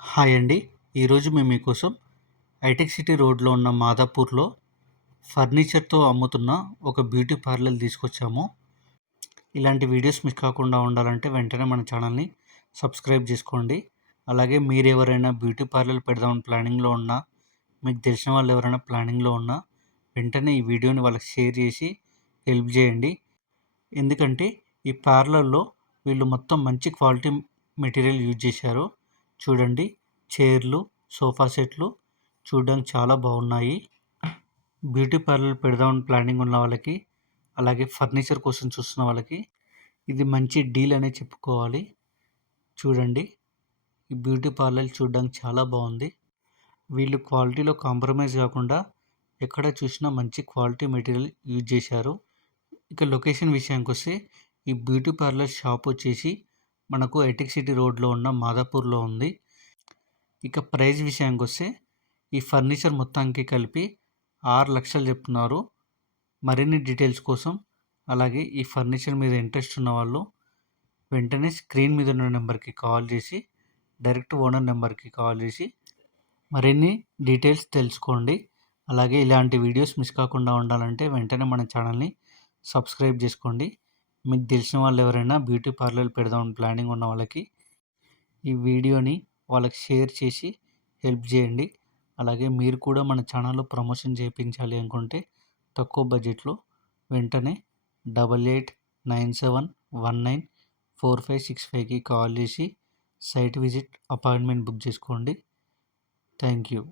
Hi అండి. ఈరోజు మేము మీకోసం హైటెక్ సిటీ రోడ్లో ఉన్న మాదాపూర్లో ఫర్నిచర్తో అమ్ముతున్న ఒక బ్యూటీ పార్లర్ తీసుకొచ్చాము. ఇలాంటి వీడియోస్ మిస్ కాకుండా ఉండాలంటే వెంటనే మన ఛానల్ని సబ్స్క్రైబ్ చేసుకోండి. అలాగే మీరు ఎవరైనా బ్యూటీ పార్లర్ పెడదామని ప్లానింగ్లో ఉన్నా, మీకు తెలిసిన వాళ్ళు ఎవరైనా ప్లానింగ్లో ఉన్నా వెంటనే ఈ వీడియోని వాళ్ళకి షేర్ చేసి హెల్ప్ చేయండి. ఎందుకంటే ఈ పార్లర్లో వీళ్ళు మొత్తం మంచి క్వాలిటీ మెటీరియల్ యూజ్ చేశారు. చూడండి, చైర్లు, సోఫా సెట్లు చూడడానికి చాలా బాగున్నాయి. బ్యూటీ పార్లర్ పెడదామని ప్లానింగ్ ఉన్న వాళ్ళకి, అలాగే ఫర్నిచర్ కోసం చూస్తున్న వాళ్ళకి ఇది మంచి డీల్ అనే చెప్పుకోవాలి. చూడండి, ఈ బ్యూటీ పార్లర్ చూడడానికి చాలా బాగుంది. వీళ్ళు క్వాలిటీలో కాంప్రమైజ్ కాకుండా ఎక్కడ చూసినా మంచి క్వాలిటీ మెటీరియల్ యూజ్ చేశారు. ఇక లొకేషన్ విషయానికి వస్తే ఈ బ్యూటీ పార్లర్ షాప్ వచ్చేసి మనకు హైటెక్ సిటీ రోడ్లో ఉన్న మాదాపూర్లో ఉంది. ఇక ప్రైస్ విషయానికి వస్తే ఈ ఫర్నిచర్ మొత్తానికి కలిపి 6 లక్షలు చెప్తున్నారు. మరిన్ని డీటెయిల్స్ కోసం, అలాగే ఈ ఫర్నిచర్ మీద ఇంట్రెస్ట్ ఉన్న వాళ్ళు వెంటనే స్క్రీన్ మీద ఉన్న నెంబర్కి కాల్ చేసి, డైరెక్ట్ ఓనర్ నెంబర్కి కాల్ చేసి మరిన్ని డీటెయిల్స్ తెలుసుకోండి. అలాగే ఇలాంటి వీడియోస్ మిస్ కాకుండా ఉండాలంటే వెంటనే మన ఛానల్ని సబ్స్క్రైబ్ చేసుకోండి. మీకు తెలిసిన వాళ్ళు ఎవరైనా బ్యూటీ పార్లర్ పెడదామని ప్లానింగ్ ఉన్న వాళ్ళకి ఈ వీడియోని వాళ్ళకి షేర్ చేసి హెల్ప్ చేయండి. అలాగే మీరు కూడా మన ఛానల్లో ప్రమోషన్ చేయించాలి అనుకుంటే తక్కువ బడ్జెట్లో వెంటనే 8897194565కి కాల్ చేసి సైట్ విజిట్ అపాయింట్మెంట్ బుక్ చేసుకోండి. Thank you.